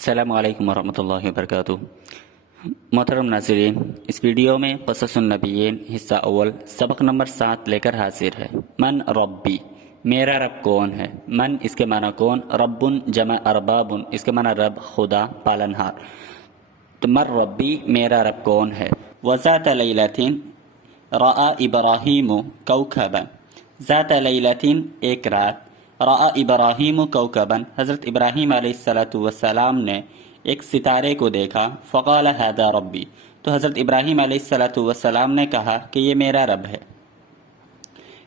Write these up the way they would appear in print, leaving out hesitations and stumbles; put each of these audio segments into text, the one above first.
السلام علیکم ورحمۃ اللہ وبرکاتہ۔ محترم ناظرین، اس ویڈیو میں قصص النبیین حصہ اول سبق نمبر 7 لے کر حاضر ہے۔ من ربی، میرا رب کون ہے؟ من اس کے معنی کون، رب جمع ارباب اس کے معنی رب، خدا، پالنہار۔ تو من ربی، میرا رب کون ہے؟ وذات لیلۃ رأى ابراہیم کوکبا، ذات لیلۃ ایک رات، رأى ابراہیم کوکبا، حضرت ابراہیم علیہ السلام نے ایک ستارے کو دیکھا، فقال ھذا ربی، تو حضرت ابراہیم علیہ السلام نے کہا کہ یہ میرا رب ہے۔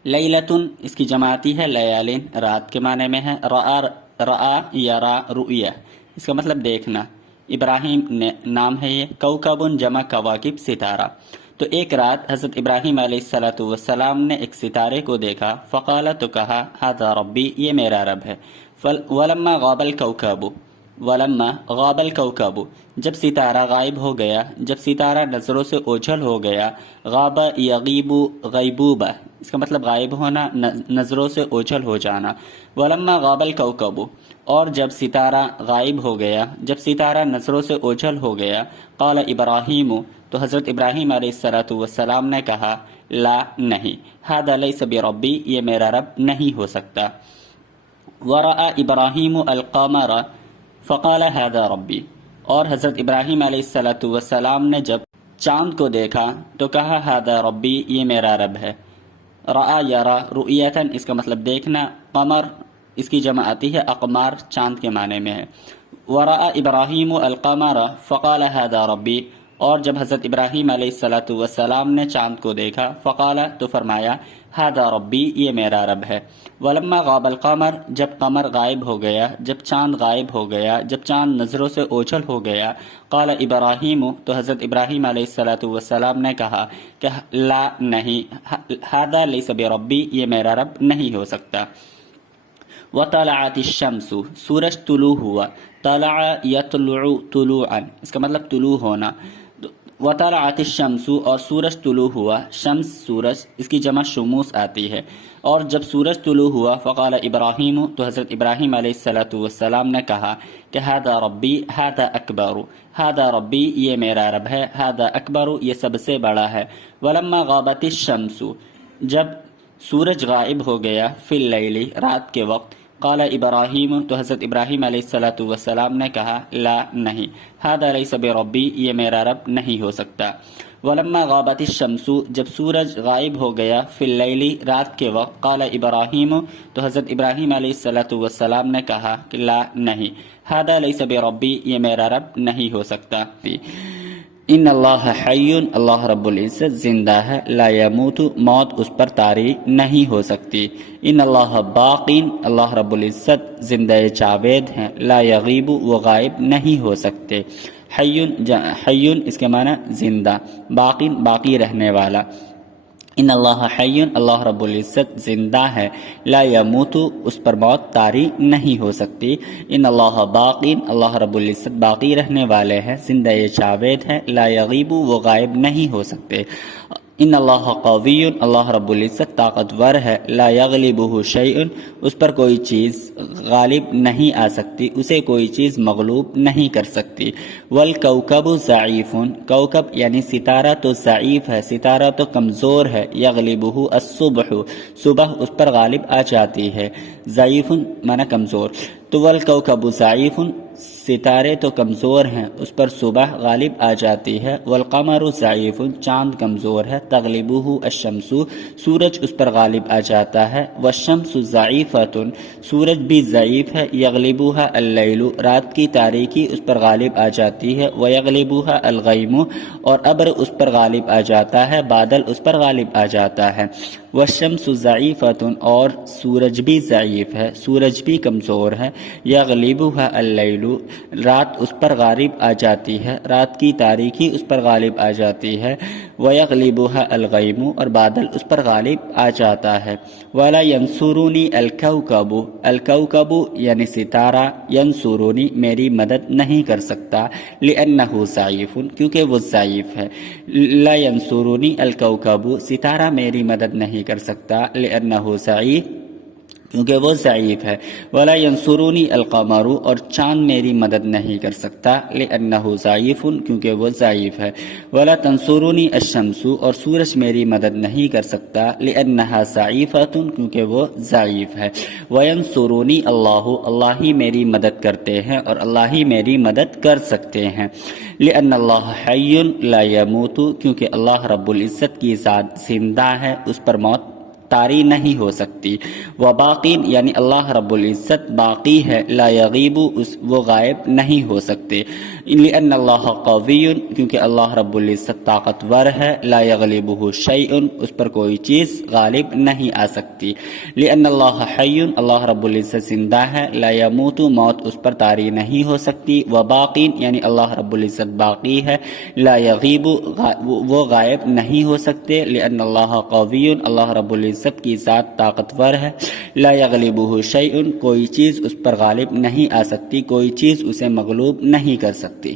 لیلۃ اس کی جماعتی ہے لیالین، رات کے معنی میں ہے۔ رآ یرا رؤیا، اس کا مطلب دیکھنا، ابراہیم نے نام ہے یہ، کوکب جمع کواکب ستارہ۔ تو ایک رات حضرت ابراہیم علیہ السلام نے ایک ستارے کو دیکھا، فقال تو کہا ھذا ربی، یہ میرا رب ہے۔ ولما غاب الکوکب، ولما غاب الکوکب، جب ستارہ غائب ہو گیا، جب ستارہ نظروں سے اوجھل ہو گیا، غاب یغیب غیبوبہ، اس کا مطلب غائب ہونا، نظروں سے اوجھل ہو جانا۔ ولما غاب الکوکب، اور جب ستارہ غائب ہو گیا، جب ستارہ نظروں سے اوجھل ہو گیا، قال ابراہیم، تو حضرت ابراہیم علیہ السلام نے کہا لا، نہیں، ھذا لیس بربی، یہ میرا رب نہیں ہو سکتا۔ ورأى ابراہیم القمر فقال ھذا ربی، اور حضرت ابراہیم علیہ السلام نے جب چاند کو دیکھا تو کہا ھذا ربی، یہ میرا رب ہے۔ رأى یرا رؤیتاً، اس کا مطلب دیکھنا، قمر اس کی جمع آتی ہے اقمار، چاند کے معنی میں ہے۔ ورأى ابراہیم القمر فقال ھذا ربی، اور جب حضرت ابراہیم علیہ السلام نے چاند کو دیکھا، فقال تو فرمایا ھذا ربی، یہ میرا رب ہے۔ ولما غاب القمر، جب قمر غائب ہو گیا، جب چاند غائب ہو گیا، جب چاند نظروں سے اوجھل ہو گیا، قال ابراہیم، تو حضرت ابراہیم علیہ السلام نے کہا کہ لا، نہیں، ھذا لیس بربی، یہ میرا رب نہیں ہو سکتا۔ وطلعت الشمس، سورج طلوع ہوا، طلع یطلع طلوعا، اس کا مطلب طلوع ہونا۔ وطلعت الشمس، اور سورج طلوع ہوا، شمس سورج، اس کی جمع شموس آتی ہے۔ اور جب سورج طلوع ہوا، فقال ابراہیم، تو حضرت ابراہیم علیہ السلام نے کہا کہ ھذا ربی، ھذا اکبر، ھذا ربی، یہ میرا رب ہے، ھذا اکبر، یہ سب سے بڑا ہے۔ ولما غابت الشمس، جب سورج غائب ہو گیا، فی اللیل، رات کے وقت، قال ابراہیم، تو حضرت ابراہیم علیہ السلام نے کہا لا، نہیں، ھذا لیس بربی، یہ میرا رب نہیں ہو سکتا۔ ولما غابت الشمس، جب سورج غائب ہو گیا، فی اللیل، رات کے وقت، قال ابراہیم، تو حضرت ابراہیم علیہ السلام نے کہا کہ لا، نہیں، ھذا لیس بربی، یہ میرا رب نہیں ہو سکتا۔ ان اللہ حی، اللہ رب العزت زندہ ہے، لا یموت، موت اس پر طاری نہیں ہو سکتی۔ ان اللہ باقین، اللہ رب العزت زندہ جاوید ہیں، لا یغیب، وہ غائب نہیں ہو سکتے۔ حی اس کے معنی زندہ، باقین باقی رہنے والا۔ ان اللہ حی، اللہ رب العزت زندہ ہے، لا یموت، اس پر موت طاری نہیں ہو سکتی۔ ان اللہ باقین، اللہ رب العزت باقی رہنے والے ہیں، زندہ جاوید ہیں، لا یغیب، وہ غائب نہیں ہو سکتے۔ ان اللہ قوی، اللہ رب العزت طاقتور ہے، لا یغلبہ شیء، اس پر کوئی چیز غالب نہیں آ سکتی، اسے کوئی چیز مغلوب نہیں کر سکتی۔ والکوکب ضعیف، کوکب یعنی ستارہ تو ضعیف ہے، ستارہ تو کمزور ہے، یغلبہ الصبح، صبح اس پر غالب آ جاتی ہے، ضعیف معنی کمزور۔ تو والکوکب ضعیف، ستارے تو کمزور ہیں، اس پر صبح غالب آ جاتی ہے۔ والقمر ضعیف، چاند کمزور ہے، تغلبہ الشمس، سورج اس پر غالب آ جاتا ہے۔ والشمس ضعیفۃ، سورج بھی ضعیف ہے، یغلبہ اللیل، رات کی تاریکی اس پر غالب آ جاتی ہے۔ ویغلبہ الغیم، اور ابر اس پر غالب آ جاتا ہے، بادل اس پر غالب آ جاتا ہے۔ والشمس ضعیفۃ، اور سورج بھی ضعیف ہے، سورج بھی کمزور ہے۔ یغلبہ اللیل، رات اس پر غالب آ جاتی ہے، رات کی تاریکی اس پر غالب آ جاتی ہے۔ ویغلبہ الغیم، اور بادل اس پر غالب آ جاتا ہے۔ ولا ینصرنی الکوکب، الکوکب یعنی ستارہ، ینصرنی میری مدد نہیں کر سکتا، لأنہ ضعیف، کیونکہ وہ ضعیف ہے۔ لا ینصرنی الکوکب، ستارہ میری مدد نہیں کر سکتا، لأنہ ضعیف، کیونکہ وہ ضعیف ہے. ولا ینصرونی القمر، اور چاند میری مدد نہیں کر سکتا، لأنہ ضعیف، کیونکہ وہ ضعیف ہے. ولا تنصرونی الشمس، اور سورج میری مدد نہیں کر سکتا، لأنہا ضعیفۃ، کیونکہ وہ ضعیف ہے. وینصرونی اللہ، اللہ ہی میری مدد کرتے ہیں اور اللہ ہی میری مدد کر سکتے ہیں. لأن اللہ حی لا یموت، کیونکہ اللہ رب العزت کی ذات زندہ ہے، اس پر موت طاری نہیں ہو سکتی. وباقین، یعنی اللہ رب العزت باقی ہے، لا یغیب، وہ غائب نہیں ہو سکتے. لأن اللہ قوی، کیونکہ اللہ رب العزت طاقتور ہے، لا یغلبہ شیء، اس پر کوئی چیز غالب نہیں آ سکتی. لأن اللہ حی، اللہ رب العزت زندہ ہے، لا یموت، موت اس پر طاری نہیں ہو سکتی. وباقین، یعنی اللہ رب العزت باقی ہے، لا یغیب، وہ غائب نہیں ہو سکتے. لأن اللہ قوی، اللہ رب العزت کی ذات طاقتور ہے، لا یغلبہ شیء، کوئی چیز اس پر غالب نہیں آ سکتی، کوئی چیز اسے مغلوب نہیں کر سکتی.